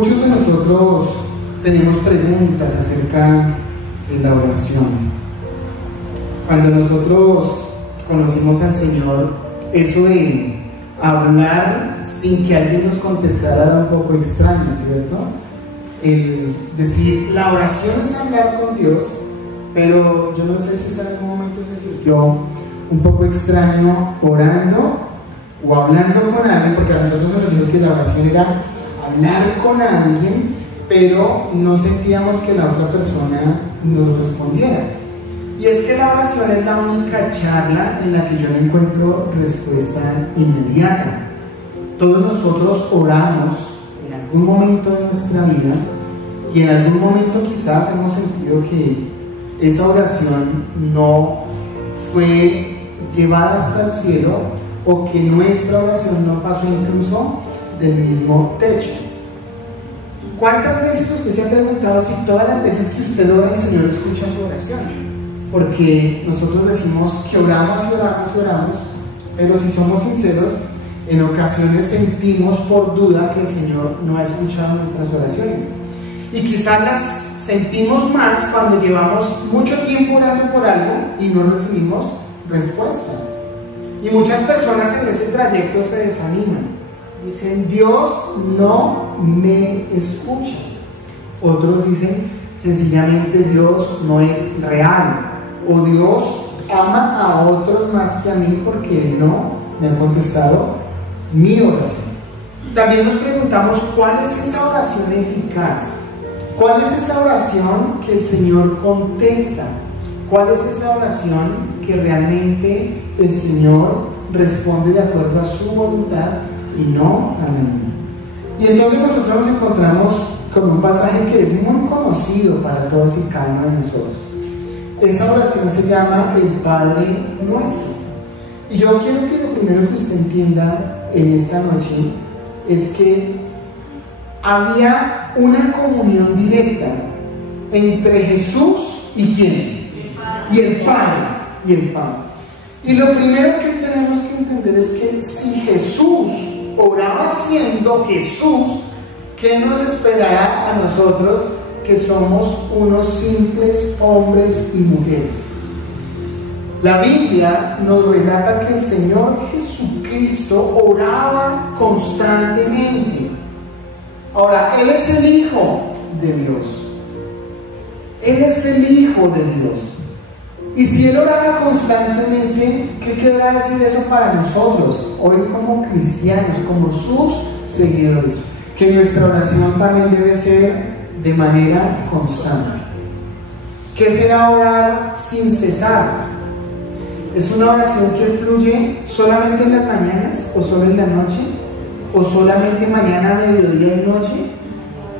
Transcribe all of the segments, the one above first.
Muchos de nosotros tenemos preguntas acerca de la oración. Cuando nosotros conocimos al Señor, eso de hablar sin que alguien nos contestara era un poco extraño, ¿cierto? El decir, la oración es hablar con Dios, pero yo no sé si usted en algún momento se sintió un poco extraño orando o hablando con alguien, porque a nosotros se nos dijo que la oración era hablar con alguien, pero no sentíamos que la otra persona nos respondiera. Y es que la oración es la única charla en la que yo no encuentro respuesta inmediata. Todos nosotros oramos en algún momento de nuestra vida y en algún momento quizás hemos sentido que esa oración no fue llevada hasta el cielo o que nuestra oración no pasó incluso del mismo techo. ¿Cuántas veces usted se ha preguntado si todas las veces que usted ora el Señor escucha su oración? Porque nosotros decimos que oramos y oramos y oramos, pero si somos sinceros, en ocasiones sentimos por duda que el Señor no ha escuchado nuestras oraciones. Y quizás las sentimos más cuando llevamos mucho tiempo orando por algo y no recibimos respuesta. Y muchas personas en ese trayecto se desaniman. Dicen, Dios no me escucha. Otros dicen, sencillamente Dios no es real. O Dios ama a otros más que a mí porque Él no me ha contestado mi oración. También nos preguntamos, ¿cuál es esa oración eficaz? ¿Cuál es esa oración que el Señor contesta? ¿Cuál es esa oración que realmente el Señor responde de acuerdo a su voluntad y no a la mía? Y entonces nosotros nos encontramos con un pasaje que es muy conocido para todos y cada uno de nosotros. Esa oración se llama el Padre Nuestro. Y yo quiero que lo primero que usted entienda en esta noche es que había una comunión directa entre Jesús y ¿quién? Y el Padre. Y lo primero que tenemos que entender es que si Jesús oraba siendo Jesús, ¿qué nos esperará a nosotros que somos unos simples hombres y mujeres? La Biblia nos relata que el Señor Jesucristo oraba constantemente. Ahora, Él es el Hijo de Dios. Él es el Hijo de Dios. Y si Él oraba constantemente, ¿qué querrá decir eso para nosotros, hoy como cristianos, como sus seguidores? Que nuestra oración también debe ser de manera constante. ¿Qué será orar sin cesar? ¿Es una oración que fluye solamente en las mañanas o solo en la noche? ¿O solamente mañana, mediodía y noche?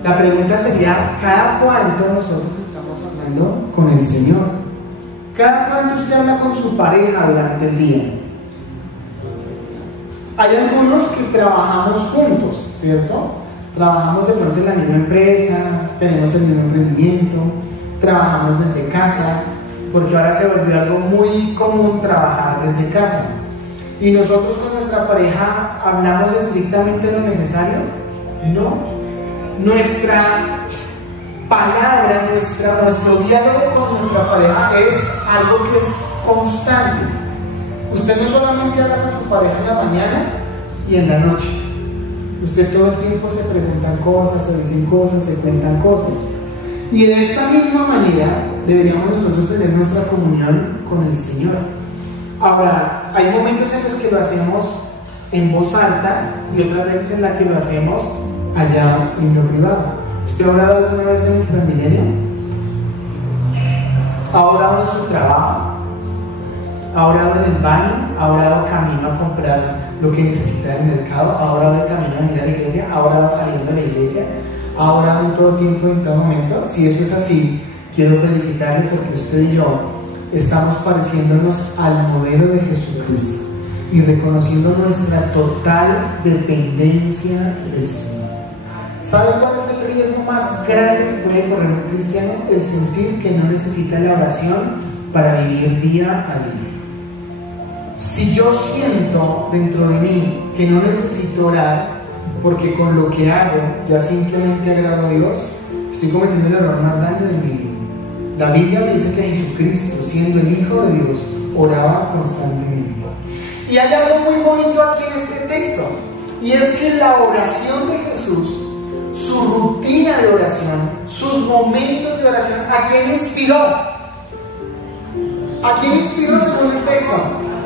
La pregunta sería, ¿cada cuánto nosotros estamos hablando con el Señor? ¿Cada cuánto usted habla con su pareja durante el día? Hay algunos que trabajamos juntos, ¿cierto? Trabajamos de pronto en la misma empresa, tenemos el mismo emprendimiento, trabajamos desde casa, porque ahora se volvió algo muy común trabajar desde casa. ¿Y nosotros con nuestra pareja hablamos estrictamente lo necesario? No. Nuestra palabra, nuestro diálogo con nuestra pareja es algo que es constante. Usted no solamente habla con su pareja en la mañana y en la noche. Usted todo el tiempo se preguntan cosas, se dicen cosas, se cuentan cosas. Y de esta misma manera deberíamos nosotros tener nuestra comunión con el Señor. Ahora, hay momentos en los que lo hacemos en voz alta y otras veces en las que lo hacemos allá en lo privado. ¿Usted ha orado alguna vez en el Transmilenio? ¿Ha orado en su trabajo? ¿Ha orado en el baño? ¿Ha orado camino a comprar lo que necesita en el mercado? ¿Ha orado de camino a venir a la iglesia? ¿Ha orado saliendo de la iglesia? ¿Ha orado en todo tiempo y en todo momento? Si eso es así, quiero felicitarle porque usted y yo estamos pareciéndonos al modelo de Jesucristo y reconociendo nuestra total dependencia del Señor. ¿Sabe cuál es el riesgo más grande que puede correr un cristiano? El sentir que no necesita la oración para vivir día a día. Si yo siento dentro de mí que no necesito orar, porque con lo que hago ya simplemente agrado a Dios, estoy cometiendo el error más grande de mi vida. La Biblia me dice que Jesucristo, siendo el Hijo de Dios, oraba constantemente. Y hay algo muy bonito aquí en este texto, y es que la oración de Jesús, su rutina de oración, sus momentos de oración, ¿a quién inspiró? ¿A quién inspiró según el texto?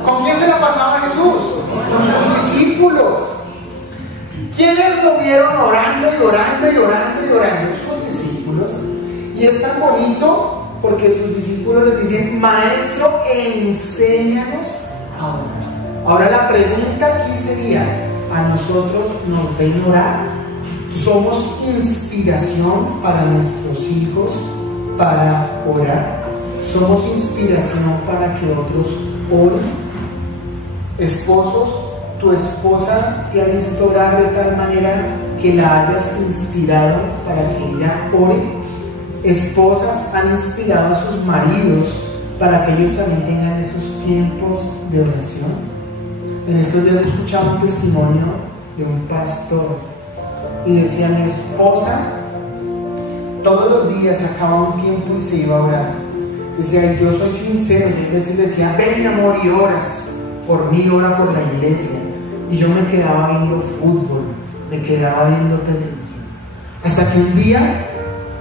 ¿Con quién se la pasaba Jesús? Con sus discípulos. ¿Quiénes lo vieron orando y orando y orando y orando? Sus discípulos. Y es tan bonito porque sus discípulos les dicen: Maestro, enséñanos a orar. Ahora la pregunta aquí sería: ¿a nosotros nos ven orar? ¿Somos inspiración para nuestros hijos para orar? ¿Somos inspiración para que otros oren? Esposos, tu esposa te ha visto orar de tal manera que la hayas inspirado para que ella ore. Esposas han inspirado a sus maridos para que ellos también tengan esos tiempos de oración. En estos días escuchaba un testimonio de un pastor y decía: mi esposa todos los días sacaba un tiempo y se iba a orar. Decía: yo soy sincero, y a veces decía: ven mi amor y oras por mí, ora por la iglesia. Y yo me quedaba viendo fútbol, me quedaba viendo televisión, hasta que un día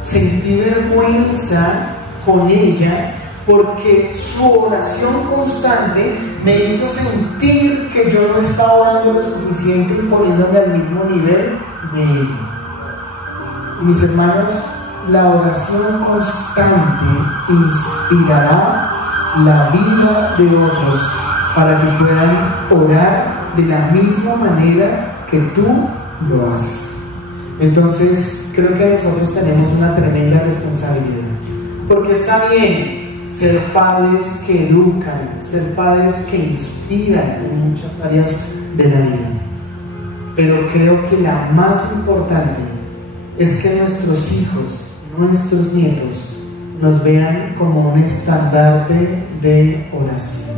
sentí vergüenza con ella, porque su oración constante me hizo sentir que yo no estaba orando lo suficiente y poniéndome al mismo nivel de ella. Y mis hermanos, la oración constante inspirará la vida de otros para que puedan orar de la misma manera que tú lo haces. Entonces, creo que nosotros tenemos una tremenda responsabilidad, porque está bien ser padres que educan, ser padres que inspiran en muchas áreas de la vida, pero creo que la más importante es que nuestros hijos, nuestros nietos, nos vean como un estandarte de oración.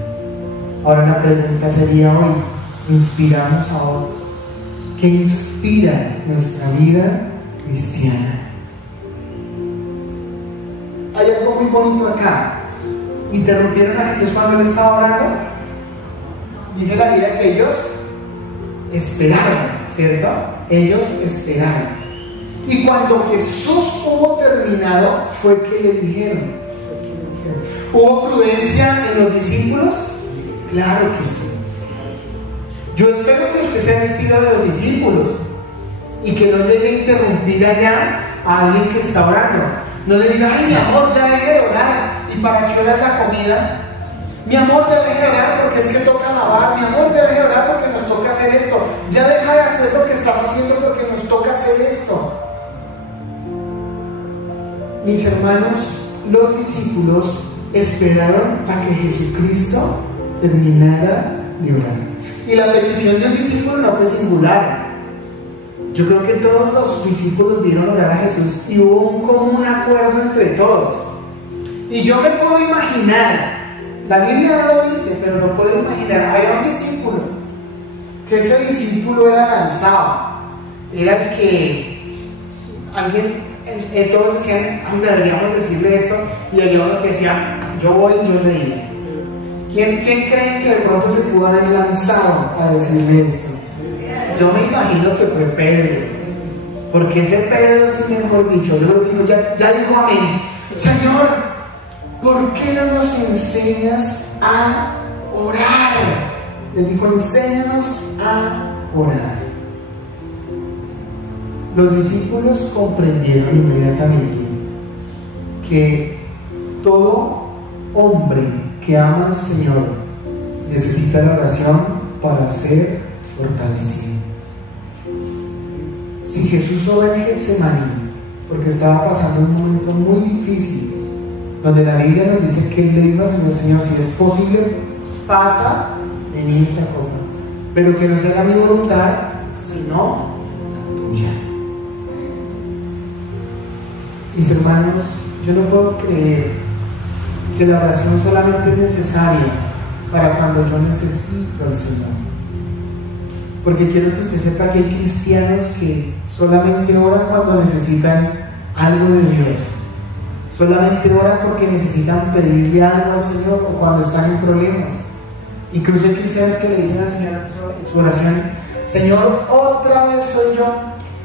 Ahora la pregunta sería hoy: ¿inspiramos a otros? ¿Qué inspira nuestra vida cristiana? Hay algo muy bonito acá. Interrumpieron a Jesús cuando él estaba orando. Dice la Biblia que ellos esperaron, ¿cierto? Ellos esperaron. Y cuando Jesús hubo terminado, fue que le dijeron. ¿Hubo prudencia en los discípulos? Claro que sí. Yo espero que usted sea vestido de los discípulos y que no llegue a interrumpir allá a alguien que está orando. No le diga: ay, mi amor, ya deje de orar. ¿Y para qué orar la comida? Mi amor, ya deje de orar porque es que toca lavar. Mi amor, ya deje de orar porque nos toca hacer esto. Ya deja de hacer lo que estás haciendo porque nos toca hacer esto. Mis hermanos, los discípulos esperaron a que Jesucristo terminara de orar. Y la petición de un discípulo no fue singular. Yo creo que todos los discípulos vieron orar a Jesús y hubo un común acuerdo entre todos. Y yo me puedo imaginar, la Biblia no lo dice, pero lo puedo imaginar. Había un discípulo, que ese discípulo era lanzado, era el que alguien, todos decían: ay, deberíamos decirle esto, y había uno que decía: yo voy y yo le digo. ¿Quién creen que de pronto se pudo haber lanzado a decirle esto? Yo me imagino que fue Pedro, porque ese Pedro es, mejor dicho, yo lo digo, ya dijo amén. Señor, ¿por qué no nos enseñas a orar? Le dijo: enséñanos a orar. Los discípulos comprendieron inmediatamente que todo hombre que ama al Señor necesita la oración para ser fortalecido. Si Jesús oró en Getsemaní porque estaba pasando un momento muy difícil, donde la Biblia nos dice que él le dijo al Señor: Señor, si es posible, pasa de mí esta copa, pero que no se haga mi voluntad, sino la tuya. Mis hermanos, yo no puedo creer que la oración solamente es necesaria para cuando yo necesito al Señor. porque quiero que usted sepa que hay cristianos que solamente oran cuando necesitan algo de Dios, solamente oran porque necesitan pedirle algo al Señor o cuando están en problemas. Incluso hay cristianos que le dicen al Señor en su oración: Señor, otra vez soy yo,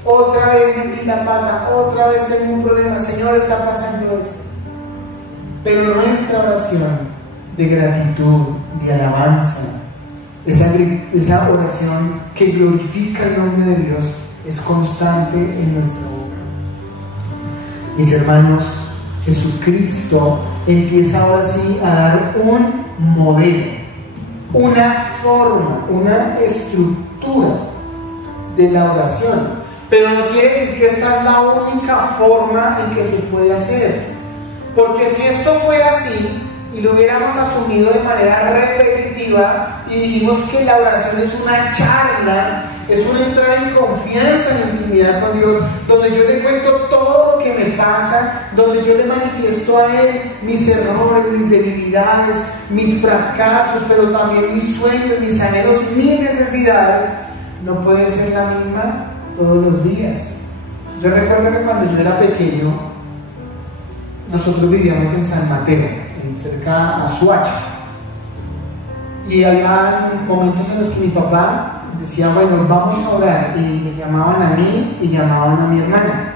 otra vez metí la pata, otra vez tengo un problema, Señor, está pasando esto. Pero nuestra oración de gratitud, de alabanza, esa oración que glorifica el nombre de Dios, es constante en nuestra boca. Mis hermanos, Jesucristo empieza ahora sí a dar un modelo, una forma, una estructura de la oración. Pero no quiere decir que esta es la única forma en que se puede hacer, porque si esto fuera así y lo hubiéramos asumido de manera repetitiva y dijimos que la oración es una charla, es un entrar en confianza, en intimidad con Dios, donde yo le cuento todo lo que me pasa, donde yo le manifiesto a Él mis errores, mis debilidades, mis fracasos, pero también mis sueños, mis anhelos, mis necesidades, no puede ser la misma todos los días. Yo recuerdo que cuando yo era pequeño, nosotros vivíamos en San Mateo, cerca a Suacha, y había momentos en los que mi papá decía: bueno, vamos a orar, y me llamaban a mí y llamaban a mi hermana,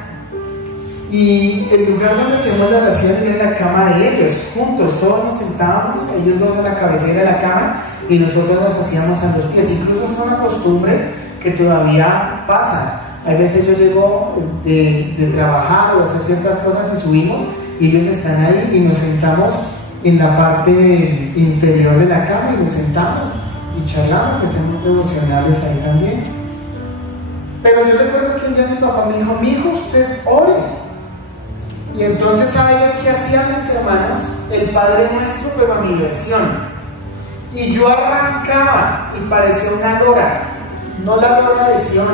y el lugar donde hacíamos la oración era la cama de ellos, juntos, todos nos sentábamos, ellos dos a la cabecera de la cama y nosotros nos hacíamos a los pies. Incluso es una costumbre que todavía pasa. Hay veces yo llego de trabajar o de hacer ciertas cosas y subimos y ellos están ahí y nos sentamos en la parte inferior de la cama y nos sentamos y charlamos y hacemos devocionales ahí también. Pero yo recuerdo que un día mi papá me dijo: mi hijo, usted ore. Y entonces, ¿sabe qué hacían mis hermanos? El Padre Nuestro, pero a mi versión. Y yo arrancaba y parecía una lora, no la lora de Sion,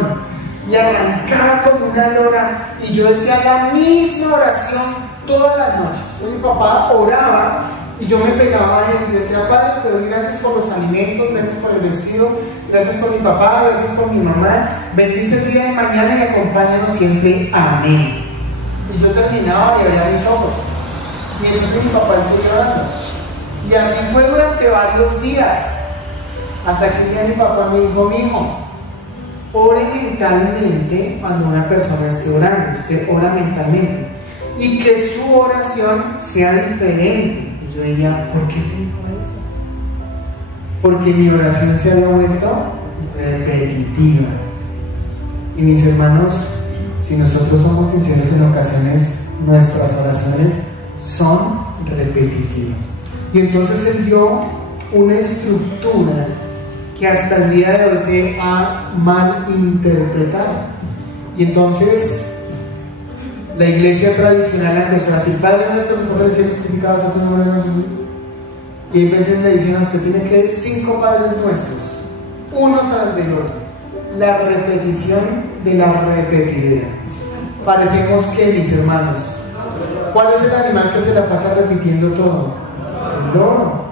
y arrancaba como una lora y yo decía la misma oración todas las noches. Entonces mi papá oraba y yo me pegaba a él y decía: Padre, te doy gracias por los alimentos, gracias por el vestido, gracias por mi papá, gracias por mi mamá, bendice el día de mañana y acompáñanos siempre, amén. Y yo terminaba y abría mis ojos y entonces mi papá seguía orando, y así fue durante varios días, hasta que un día mi papá me dijo: mi hijo, ore mentalmente cuando una persona esté orando. Usted ora mentalmente y que su oración sea diferente. Y yo diría: ¿por qué me dijo eso? Porque mi oración se había vuelto repetitiva. Y mis hermanos, si nosotros somos sinceros, en ocasiones nuestras oraciones son repetitivas. Y entonces Él dio una estructura que hasta el día de hoy se ha mal interpretado. Y entonces la iglesia tradicional empezó a decir: Padre Nuestro que estás en el cielo, santificado sea tu nombre. Y a veces le dicen a usted: tiene que ver 5 Padres Nuestros, uno tras del otro. La repetición de la repetidera. Parecemos que, mis hermanos, ¿cuál es el animal que se la pasa repitiendo todo? El loro.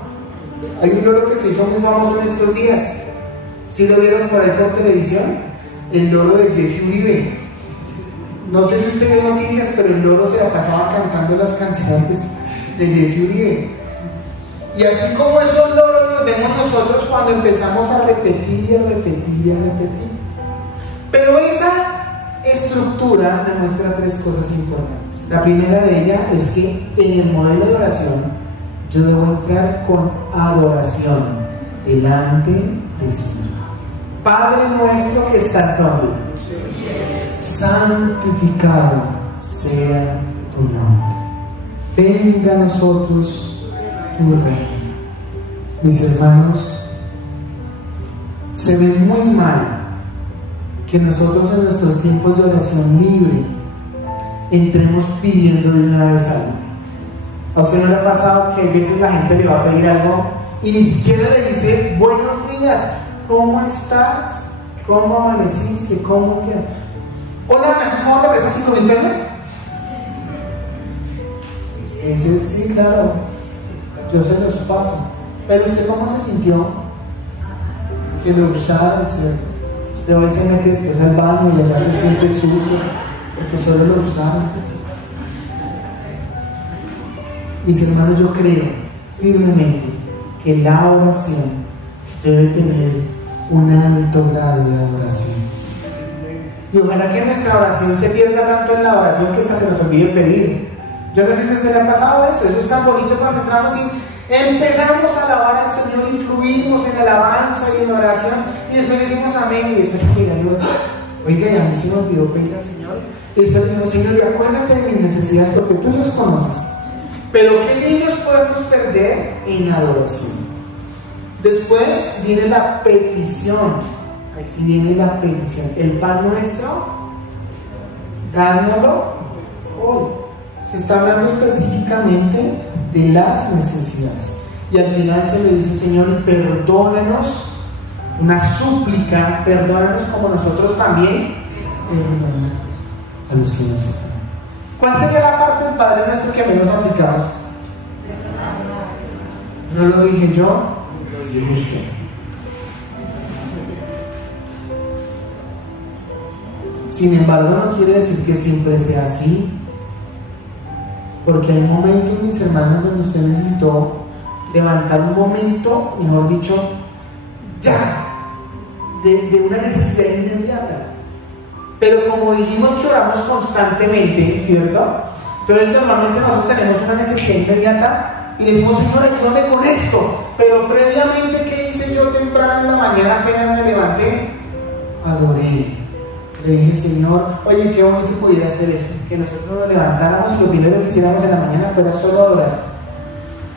Hay un loro que se hizo muy famoso en estos días. ¿Sí lo vieron por ahí por televisión? El loro de Jesse Uribe. No sé si usted vio noticias, pero el loro se la pasaba cantando las canciones de Jesse Uribe. Y así como esos loros los vemos nosotros cuando empezamos a repetir y a repetir y a repetir. Pero esa estructura me muestra 3 cosas importantes. La primera de ellas es que en el modelo de oración yo debo entrar con adoración delante del Señor. Padre nuestro que estás donde, santificado sea tu nombre. Venga a nosotros tu reino. Mis hermanos, se ve muy mal que nosotros en nuestros tiempos de oración libre entremos pidiéndole una vez algo. ¿A usted no le ha pasado que a veces la gente le va a pedir algo y ni siquiera le dice: buenos días, ¿cómo estás? ¿Cómo amaneciste? ¿Cómo te...? Hola, ¿me haces favor de prestar 5,000 pesos? Usted dice: sí, claro, yo se los paso. Pero ¿usted cómo se sintió? Que lo usaba, ¿cierto? De hoy se mete después al baño y allá se siente sucio porque solo lo usaron. Mis hermanos, yo creo firmemente que la oración debe tener un alto grado de adoración. Y ojalá que nuestra oración se pierda tanto en la oración que hasta se nos olvide pedir. Yo no sé si a usted le ha pasado eso. Eso es tan bonito cuando entramos y empezamos a alabar al Señor y fluimos en alabanza y en oración y después decimos amén y después decimos, oiga, y a mí se me olvidó pedir al Señor. Y después decimos, Señor, y acuérdate de mis necesidades porque tú los conoces. Pero ¿qué libros podemos perder en adoración? Después viene la petición. Ahí sí viene la petición. El pan nuestro, dánoslo hoy. Se está hablando específicamente de las necesidades. Y al final se le dice, Señor, y perdónanos, una súplica, perdónanos como nosotros también perdonamos a los que nos ofenden. ¿Cuál sería la parte del Padre Nuestro que menos aplicamos? No lo dije yo, lo dijo usted. Sin embargo, no quiere decir que siempre sea así, porque hay momentos, mis hermanos, donde usted necesitó levantar un momento, mejor dicho, ya, de una necesidad inmediata. Pero como dijimos que oramos constantemente, ¿cierto? Entonces normalmente nosotros tenemos una necesidad inmediata y le decimos, Señor, ayúdame con esto. Pero previamente, ¿qué hice yo temprano en la mañana apenas me levanté? Adoré. Le dije, Señor, oye, qué bonito pudiera hacer esto, que nosotros nos levantáramos y lo primero que hiciéramos en la mañana fuera solo adorar,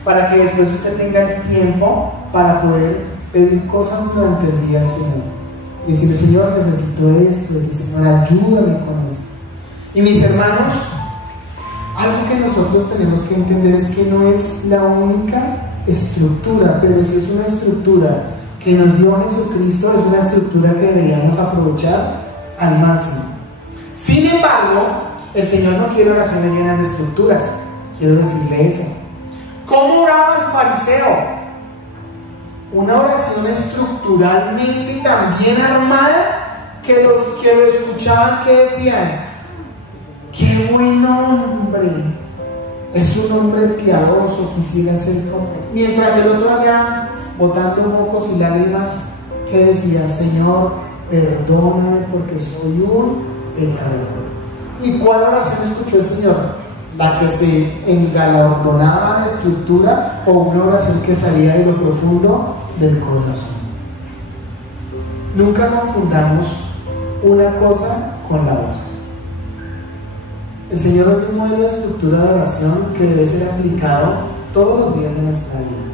para que después usted tenga el tiempo para poder pedir cosas durante el día al Señor y decirle, Señor, necesito esto, y Señor, ayúdame con esto. Y mis hermanos, algo que nosotros tenemos que entender es que no es la única estructura, pero sí es una estructura que nos dio Jesucristo, es una estructura que deberíamos aprovechar al máximo. Sin embargo, el Señor no quiere oraciones llenas de estructuras. Quiero decirle eso. ¿Cómo oraba el fariseo? Una oración estructuralmente tan bien armada que los que lo escuchaban, que decían, qué buen hombre, es un hombre piadoso, quisiera ser como. Mientras el otro allá botando mocos y lágrimas, que decía, Señor, perdóname porque soy un pecador. ¿Y cuál oración escuchó el Señor? ¿La que se engalardonaba de estructura o una oración que salía de lo profundo del corazón? Nunca confundamos una cosa con la otra. El Señor nos dio un modelo de estructura de oración que debe ser aplicado todos los días de nuestra vida.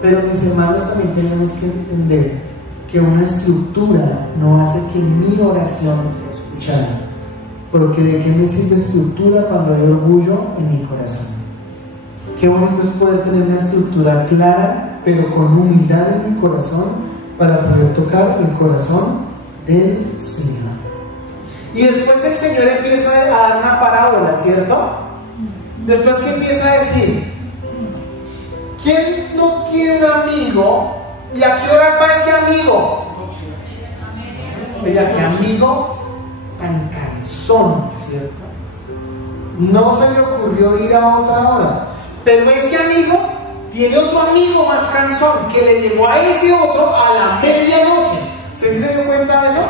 Pero mis hermanos, también tenemos que entender que una estructura no hace que mi oración sea escuchada, porque ¿de qué me sirve estructura cuando hay orgullo en mi corazón? Qué bonito es poder tener una estructura clara, pero con humildad en mi corazón, para poder tocar el corazón del Señor. Y después el Señor empieza a dar una parábola, ¿cierto? Después que empieza a decir, ¿quién no tiene un amigo? ¿Y a qué horas va ese amigo? Oiga, qué amigo tan cansón, ¿cierto? No se le ocurrió ir a otra hora. Pero ese amigo tiene otro amigo más cansón que le llegó a ese otro a la medianoche. ¿Usted sí se dio cuenta de eso?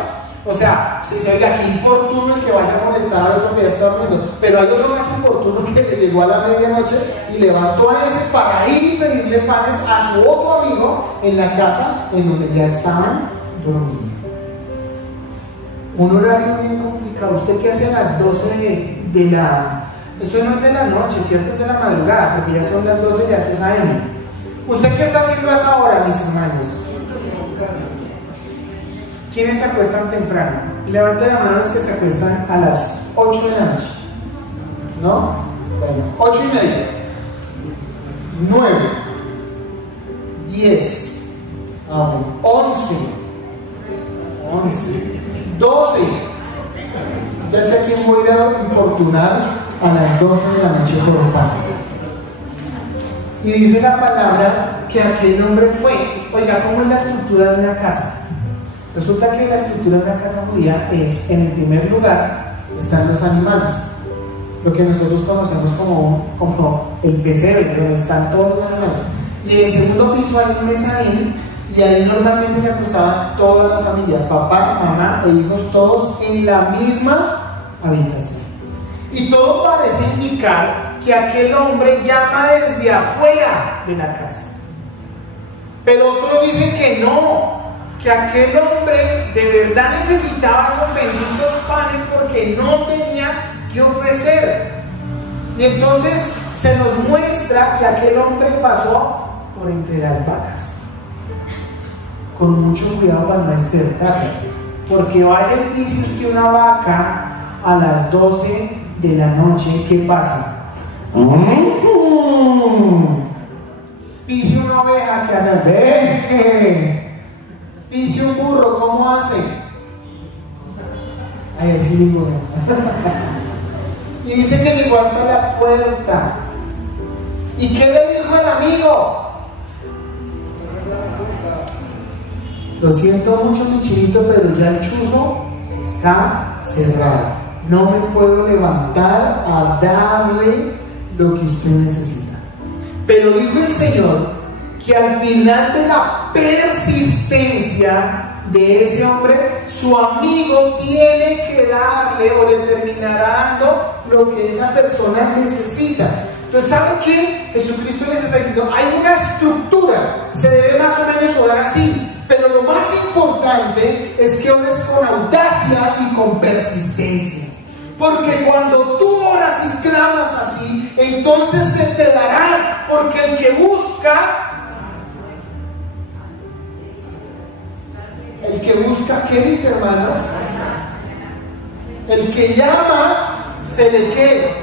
O sea, si se oiga, qué importuno el que vaya a molestar al otro que ya está durmiendo. Pero hay otro más importuno que le llegó a la medianoche y levantó a ese para ir y pedirle panes a su otro amigo en la casa en donde ya estaban durmiendo. Un horario bien complicado. ¿Usted qué hace a las 12 de la... Eso no es de la noche, ¿cierto? Es de la madrugada, porque ya son las 12 y ya es AM. ¿Usted qué está haciendo a esa hora, mis hermanos? ¿Quiénes se acuestan temprano? Levante la mano los que se acuestan a las 8 de la noche. ¿No? Bueno, 8:30, 9, 10, 11, 12. Ya sé a quién voy a ir a importunar a las 12 de la noche por un pan. Y dice la palabra que aquel hombre fue. Oiga, ¿cómo es la estructura de una casa? Resulta que la estructura de una casa judía es, en el primer lugar, están los animales, lo que nosotros conocemos como el pesebre, donde están todos los animales. Y en el segundo piso hay un mezanín, y ahí normalmente se acostaban toda la familia, papá, mamá e hijos, todos en la misma habitación. Y todo parece indicar que aquel hombre llama desde afuera de la casa. Pero otros dicen que no, que aquel hombre de verdad necesitaba esos benditos panes porque no tenía que ofrecer. Y entonces se nos muestra que aquel hombre pasó por entre las vacas, con mucho cuidado para no despertarlas, porque vaya y dice usted una vaca a las 12 de la noche, ¿qué pasa? Pise una oveja, ¿qué hace? ¡Ve! Pise un burro, ¿cómo hace? Ay, así digo. Y dice que llegó hasta la puerta. ¿Y qué le dijo el amigo? Lo siento mucho, mi chinito, pero ya el chuzo está cerrado. No me puedo levantar a darle lo que usted necesita. Pero dijo el Señor que al final de la persistencia de ese hombre, su amigo tiene que darle o le terminará dando lo que esa persona necesita. Entonces, ¿saben qué? Jesucristo les está diciendo, hay una estructura, se debe más o menos orar así. Pero lo más importante es que ores con audacia y con persistencia. Porque cuando tú oras y clamas así, entonces se te dará. Porque el que busca, ¿qué, mis hermanos? El que llama, se le ¿qué?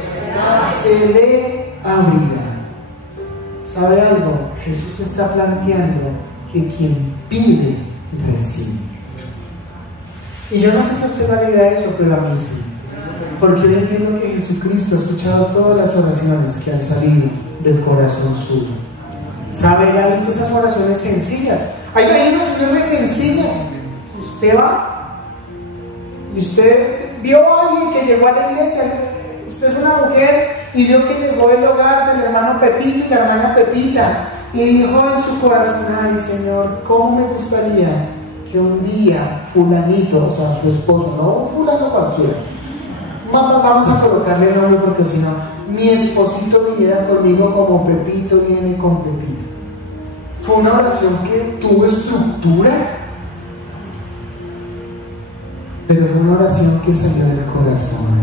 Se le abrirá. ¿Sabe algo? Jesús está planteando que quien pide, recibe. Y yo no sé si a usted le dirá eso, pero a mí sí. Porque yo entiendo que Jesucristo ha escuchado todas las oraciones que han salido del corazón suyo. ¿Sabe? Él ha visto esas oraciones sencillas. Hay oraciones sencillas. Usted va y usted vio a alguien que llegó a la iglesia. Usted es una mujer y vio que llegó el hogar del hermano Pepito y la hermana Pepita. Y dijo en su corazón, ay Señor, ¿cómo me gustaría que un día fulanito, o sea, su esposo, no un fulano cualquiera, vamos a colocarle el nombre porque si no, mi esposito viniera conmigo como Pepito viene con Pepito? Fue una oración que tuvo estructura, pero fue una oración que salió del corazón.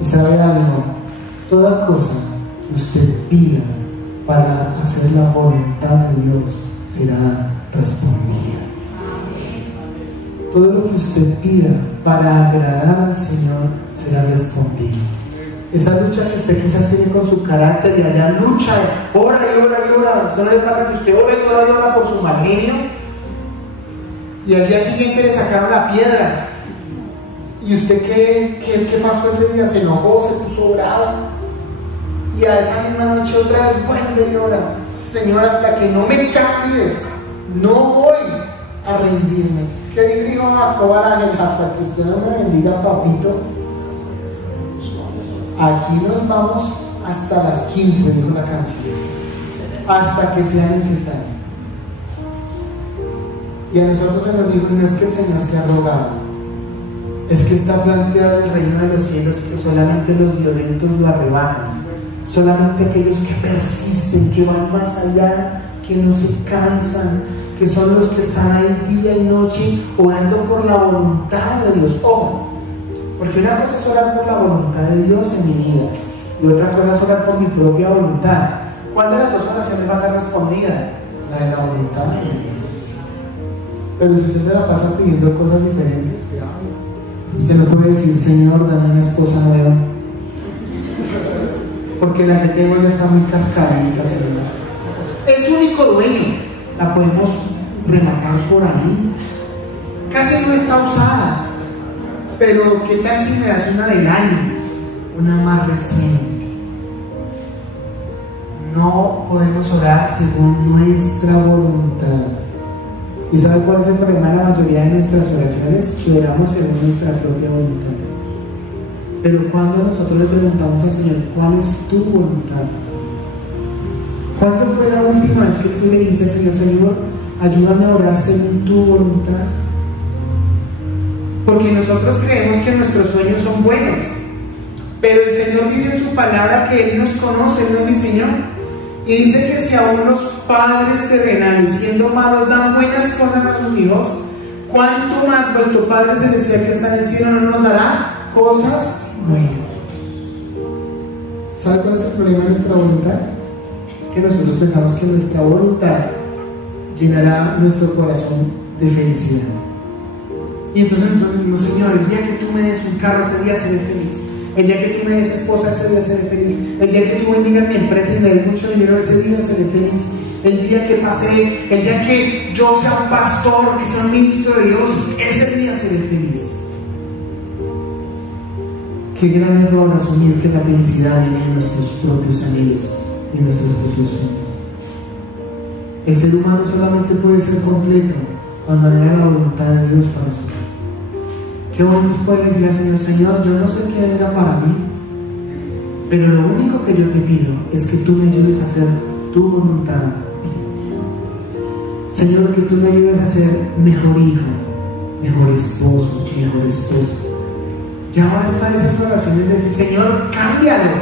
Y sabe algo, toda cosa que usted pida para hacer la voluntad de Dios será respondida. Todo lo que usted pida para agradar al Señor será respondido. Esa lucha que usted quizás tiene con su carácter y allá lucha, ora y ora y ora. ¿A usted no le pasa que usted ora y ora y ora por su mal genio? Y al día siguiente le sacaron la piedra. ¿Y usted qué pasó ese día? ¿Se enojó? ¿Se puso bravo? Y a esa misma noche otra vez vuelve y ora. Señor, hasta que no me cambies, no voy a rendirme. ¿Qué dijo Jacob al ángel? Hasta que usted no me bendiga, papito. Aquí nos vamos hasta las 15, dijo la canción. Hasta que sea necesario. Y a nosotros se nos dijo, no es que el Señor sea rogado, es que está planteado el reino de los cielos que solamente los violentos lo arrebatan. Solamente aquellos que persisten, que van más allá, que no se cansan, que son los que están ahí día y noche orando por la voluntad de Dios. Ojo, porque una cosa es orar por la voluntad de Dios en mi vida y otra cosa es orar por mi propia voluntad. ¿Cuál de las dos oraciones va a ser respondida? La de la voluntad de Dios. Pero si usted se la pasa pidiendo cosas diferentes, usted no puede decir, Señor, dame una esposa nueva, porque la que tengo ya está muy cascarita, Señor. Es único dueño, la podemos rematar por ahí. Casi no está usada, pero ¿qué tal si me das una del año? Una más reciente. No podemos orar según nuestra voluntad. ¿Y sabe cuál es el problema de la mayoría de nuestras oraciones? Que oramos según nuestra propia voluntad. Pero cuando nosotros le preguntamos al Señor, ¿cuál es tu voluntad? ¿Cuándo fue la última vez que tú le dices al Señor, Señor, ayúdame a orar según tu voluntad? Porque nosotros creemos que nuestros sueños son buenos, pero el Señor dice en su palabra que Él nos conoce, Él nos diseñó, y dice que si aún los padres terrenales, siendo malos, dan buenas cosas a sus hijos, ¿cuánto más vuestro Padre Celestial que está en el cielo no nos dará cosas buenas? ¿Sabe cuál es el problema de nuestra voluntad? Es que nosotros pensamos que nuestra voluntad llenará nuestro corazón de felicidad. Y entonces decimos, Señor, el día que tú me des un carro, ese día seré feliz. El día que tú me des esposa, ese día seré feliz. El día que tú bendigas mi empresa y me des mucho dinero, ese día seré feliz. El día que pase, el día que yo sea un pastor, que sea un ministro de Dios, ese día seré feliz. Qué gran error asumir que la felicidad viene de nuestros propios anhelos y nuestros propios sueños. El ser humano solamente puede ser completo cuando anhela la voluntad de Dios para su vida. Qué bonito es poder decir al Señor, Señor, yo no sé qué venga para mí, pero lo único que yo te pido es que tú me ayudes a hacer tu voluntad. Señor, que tú me ayudes a ser mejor hijo, mejor esposo, mejor esposa. Ya basta de esas oraciones de decir, Señor, cámbialo,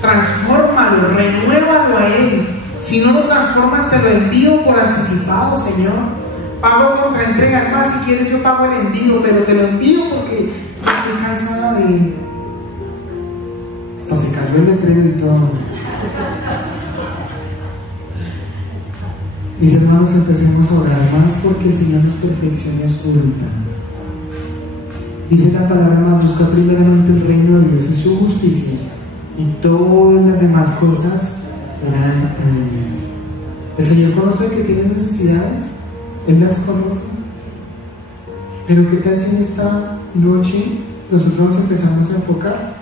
transfórmalo, renuévalo a Él. Si no lo transformas, te lo envío por anticipado, Señor. Pago contra entregas más, si quieres yo pago el envío, pero te lo envío porque estoy cansada de él. Hasta se cayó el letrero y todo. Mis hermanos, empecemos a orar más porque el Señor nos perfeccione su voluntad. Dice la palabra más, busca primeramente el reino de Dios y su justicia, y todas las demás cosas serán añadidas. El Señor conoce que tiene necesidades, Él las conoce, pero ¿qué tal si en esta noche nosotros nos empezamos a enfocar?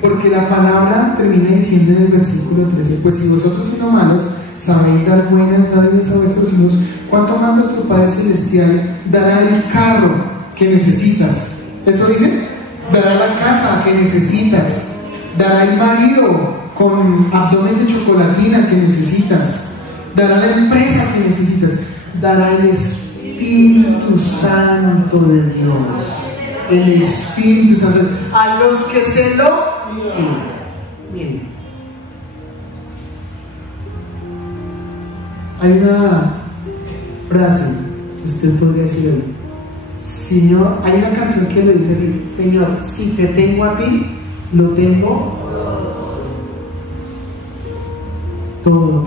Porque la palabra termina diciendo en el versículo 13, pues si vosotros siendo malos sabéis dar buenas dádivas a vuestros hijos, ¿cuánto más nuestro Padre Celestial dará el carro que necesitas? ¿Eso dice? Dará la casa que necesitas, dará el marido con abdomen de chocolatina que necesitas, dará la empresa que necesitas, dará el Espíritu Santo de Dios, el Espíritu Santo a los que se lo miren. Hay una frase que usted podría decir hoy, Señor, hay una canción que le dice así, Señor, si te tengo a ti, lo tengo todo.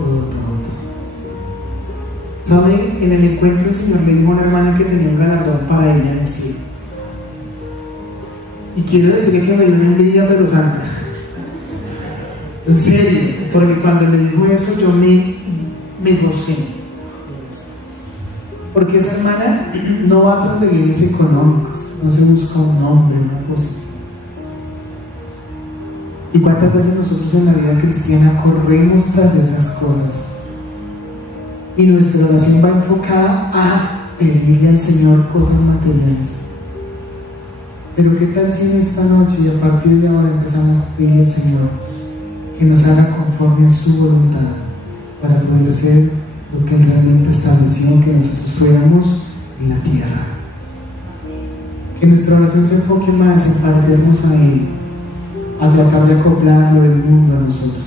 ¿Sabe? En el encuentro el Señor le dijo a una hermana que tenía un galardón para ella en el cielo. Y quiero decirle que me dio una envidia pero santa. En serio, porque cuando le dijo eso yo me gocé. Porque esa hermana no va tras de bienes económicos, no se busca un nombre, una posición. ¿Y cuántas veces nosotros en la vida cristiana corremos tras de esas cosas? Y nuestra oración va enfocada a pedirle al Señor cosas materiales. Pero ¿qué tal si en esta noche y a partir de ahora empezamos a pedirle al Señor que nos haga conforme a su voluntad para poder ser lo que Él realmente estableció que nosotros fuéramos en la tierra? Que nuestra oración se enfoque más en parecernos a Él, a tratar de acoplarlo del mundo a nosotros.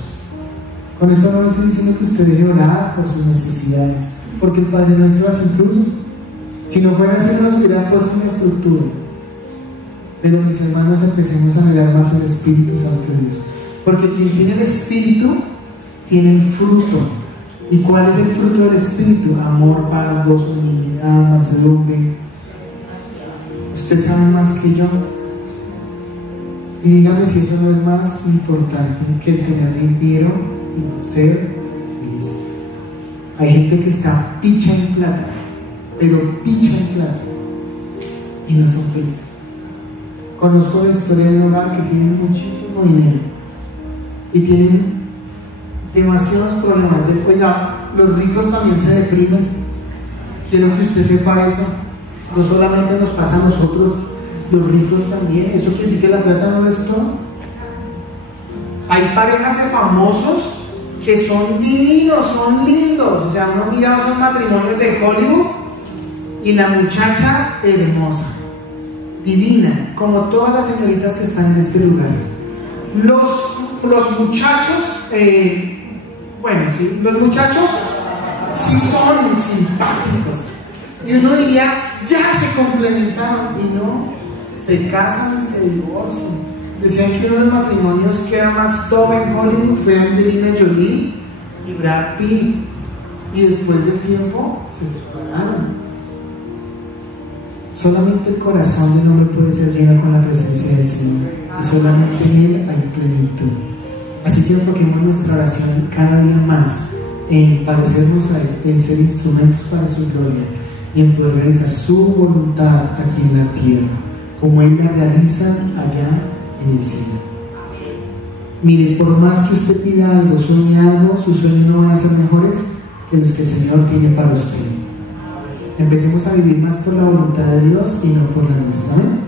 Con esto no estoy diciendo que usted deje orar por sus necesidades, porque el Padre Nuestro las incluye. Si no fuera así, nos hubiera puesto una estructura. Pero mis hermanos, empecemos a mirar más el Espíritu Santo de Dios, porque quien tiene el Espíritu tiene el fruto. ¿Y cuál es el fruto del Espíritu? Amor, paz, gozo, humildad, mansedumbre. Usted sabe más que yo. Y dígame si eso no es más importante que el tener dinero y ser feliz. Hay gente que está picha en plata, pero picha en plata, y no son felices. Conozco la historia de un hogar que tiene muchísimo dinero y tienen demasiados problemas. Oiga, los ricos también se deprimen. Quiero que usted sepa eso. No solamente nos pasa a nosotros, los ricos también. Eso quiere decir que la plata no es todo. Hay parejas de famosos que son divinos, son lindos. O sea, uno mira esos matrimonios de Hollywood y la muchacha hermosa, divina, como todas las señoritas que están en este lugar. Los muchachos, bueno, sí, los muchachos sí son simpáticos. Y uno diría, ya se complementaron, y no, se casan, se divorcian. Decían que uno de los matrimonios que era más top en Hollywood fue Angelina Jolie y Brad Pitt, y después del tiempo se separaron. Solamente el corazón del hombre puede ser lleno con la presencia del Señor, y solamente en Él hay plenitud. Así que enfoquemos nuestra oración cada día más en parecernos a Él, en ser instrumentos para su gloria y en poder realizar su voluntad aquí en la tierra, como Él la realiza allá en el cielo. Mire, por más que usted pida algo, sueñe algo, sus sueños no van a ser mejores que los que el Señor tiene para usted. Empecemos a vivir más por la voluntad de Dios y no por la nuestra. ¿Amén?